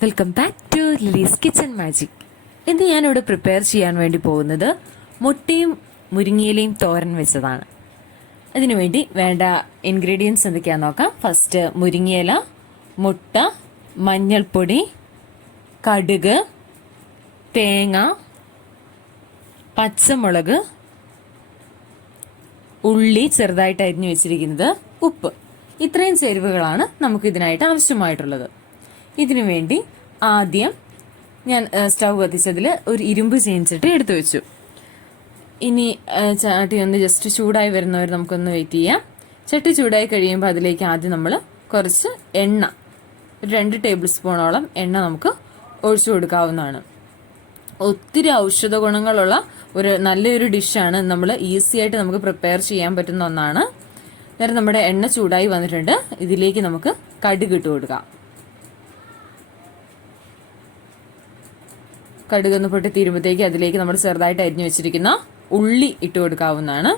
Welcome back to Lilly's kitchen magic. ഇന്ന് ഞാനിവിടെ prepare ചെയ്യാൻ വേണ്ടി പോകുന്നത് മുട്ടയും മുരിങ്ങയിലയും തോരൻ വെച്ചതാണ്. അതിനുവേണ്ടി വേണ്ട ഇൻഗ്രീഡിയൻസ് എന്തൊക്കെയാണെന്ന് നോക്കാം. ഫസ്റ്റ് മുരിങ്ങയില, മുട്ട, മഞ്ഞൾപ്പൊടി, കടുക്, തേങ്ങ, പച്ചമുളക്, ഉള്ളി ചെറുതായിട്ട് അരിഞ്ഞു വെച്ചിരിക്കുന്നത്, ഉപ്പ്. ഇത്രയും ചേരുവകളാണ് നമുക്കിതിനായിട്ട് ആവശ്യമായിട്ടുള്ളത്. ഇതിനു വേണ്ടി ആദ്യം ഞാൻ സ്റ്റൗ കത്തിച്ചതിൽ ഒരു ഇരുമ്പ് ചീനിച്ചട്ടി എടുത്തു വെച്ചു. ഇനി ചട്ടി ഒന്ന് ജസ്റ്റ് ചൂടായി വരുന്നവർ നമുക്കൊന്ന് വെയിറ്റ് ചെയ്യാം. ചട്ടി ചൂടായി കഴിയുമ്പോൾ അതിലേക്ക് ആദ്യം നമ്മൾ കുറച്ച് എണ്ണ, ഒരു 2 ടേബിൾ സ്പൂണോളം എണ്ണ നമുക്ക് ഒഴിച്ചു കൊടുക്കാവുന്നതാണ്. ഒത്തിരി ഔഷധ ഗുണങ്ങളുള്ള നല്ലൊരു ഡിഷാണ്. നമ്മൾ ഈസി ആയിട്ട് നമുക്ക് പ്രിപ്പയർ ചെയ്യാൻ പറ്റുന്ന ഒന്നാണ്. നേരെ നമ്മുടെ എണ്ണ ചൂടായി വന്നിട്ടുണ്ട്. ഇതിലേക്ക് നമുക്ക് കടുക് ഇട്ട് കൊടുക്കാം. കടുകൊന്ന് പൊട്ടി തീരുമ്പോഴത്തേക്ക് അതിലേക്ക് നമ്മൾ ചെറുതായിട്ട് അരിഞ്ഞു വെച്ചിരിക്കുന്ന ഉള്ളി ഇട്ട് കൊടുക്കാവുന്നതാണ്.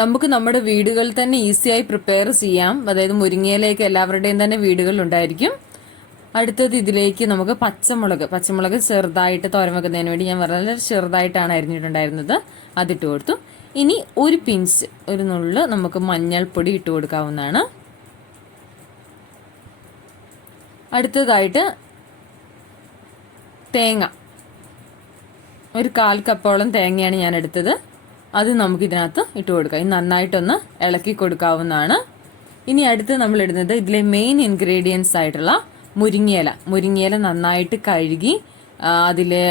നമുക്ക് നമ്മുടെ വീടുകളിൽ തന്നെ ഈസിയായി പ്രിപ്പയർ ചെയ്യാം. അതായത് മുരിങ്ങയിലയൊക്കെ എല്ലാവരുടെയും തന്നെ വീടുകളിലുണ്ടായിരിക്കും. അടുത്തത് ഇതിലേക്ക് നമുക്ക് പച്ചമുളക് ചെറുതായിട്ട് തോരൻ വെക്കുന്നതിന് വേണ്ടി ഞാൻ വളരെ ചെറുതായിട്ടാണ് അരിഞ്ഞിട്ടുണ്ടായിരുന്നത്, അതിട്ട് കൊടുത്തു. ഇനി ഒരു പിഞ്ച്, ഒരു നുള്ള് നമുക്ക് മഞ്ഞൾപ്പൊടി ഇട്ട് കൊടുക്കാവുന്നതാണ്. അടുത്തതായിട്ട് തേങ്ങ, ഒരു 1/4 കപ്പോളം തേങ്ങയാണ് ഞാൻ എടുത്തത്. അത് നമുക്ക് ഇതിനകത്ത് ഇട്ട് കൊടുക്കാം. ഇത് നന്നായിട്ടൊന്ന് ഇളക്കി കൊടുക്കാവുന്നതാണ്. ഇനി അടുത്ത് നമ്മൾ ഇടുന്നത് ഇതിലെ മെയിൻ ഇൻഗ്രീഡിയൻസ് ആയിട്ടുള്ള മുരിങ്ങയില നന്നായിട്ട് കഴുകി അതിലെ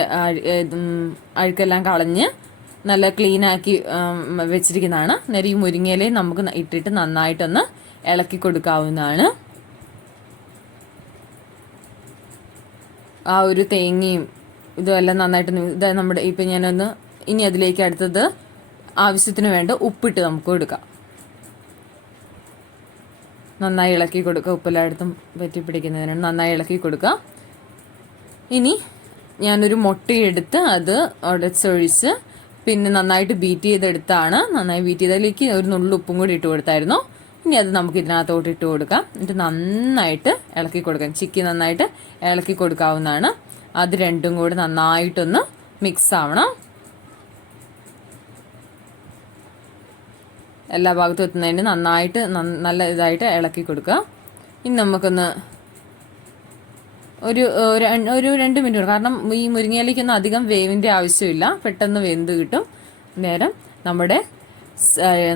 അഴുക്കെല്ലാം കളഞ്ഞ് നല്ല ക്ലീൻ ആക്കി വെച്ചിരിക്കുന്നതാണ്. നേരെ ഈ മുരിങ്ങയിലയും നമുക്ക് ഇട്ടിട്ട് നന്നായിട്ടൊന്ന് ഇളക്കി കൊടുക്കാവുന്നതാണ്. ആ ഒരു തേങ്ങയും ഇതുമെല്ലാം നന്നായിട്ട് നമ്മുടെ ഇപ്പം ഞാനൊന്ന് ഇനി അതിലേക്ക് അടുത്തത് ആവശ്യത്തിന് വേണ്ട ഉപ്പിട്ട് നമുക്ക് കൊടുക്കാം. നന്നായി ഇളക്കി കൊടുക്കുക. ഉപ്പെല്ലായിടത്തും പറ്റി പിടിക്കുന്നതിനാണ് നന്നായി ഇളക്കി കൊടുക്കുക. ഇനി ഞാനൊരു മുട്ടയെടുത്ത് അത് ഉടച്ചൊഴിച്ച് പിന്നെ നന്നായിട്ട് ബീറ്റ് ചെയ്തെടുത്താണ്. നന്നായി ബീറ്റ് ചെയ്തതിലേക്ക് ഒരു നുള്ളു ഉപ്പും കൂടി ഇട്ട് കൊടുത്തായിരുന്നു. ഇനി അത് നമുക്ക് ഇതിനകത്തോട്ട് ഇട്ട് കൊടുക്കാം. എന്നിട്ട് നന്നായിട്ട് ഇളക്കി കൊടുക്കാം. ചിക്കി നന്നായിട്ട് ഇളക്കി കൊടുക്കാവുന്നതാണ്. അത് രണ്ടും കൂടി നന്നായിട്ടൊന്ന് മിക്സ് ആവണം. എല്ലാ ഭാഗത്തും എത്തുന്നതിന് നന്നായിട്ട് നല്ല ഇതായിട്ട് ഇളക്കി കൊടുക്കുക. ഇനി നമുക്കൊന്ന് ഒരു 2 മിനിറ്റ്, കാരണം ഈ മുരിങ്ങയിലേക്കൊന്നും അധികം വേവിൻ്റെ ആവശ്യമില്ല, പെട്ടെന്ന് വെന്ത് കിട്ടും. നേരം നമ്മുടെ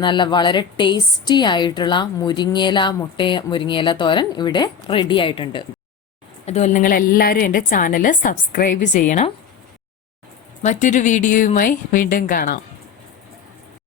നല്ല വളരെ ടേസ്റ്റി ആയിട്ടുള്ള മുരിങ്ങയില തോരൻ ഇവിടെ റെഡി ആയിട്ടുണ്ട്. അതുപോലെ നിങ്ങൾ എല്ലാവരും എൻ്റെ ചാനൽ സബ്സ്ക്രൈബ് ചെയ്യണം. മറ്റൊരു വീഡിയോയുമായി വീണ്ടും കാണാം.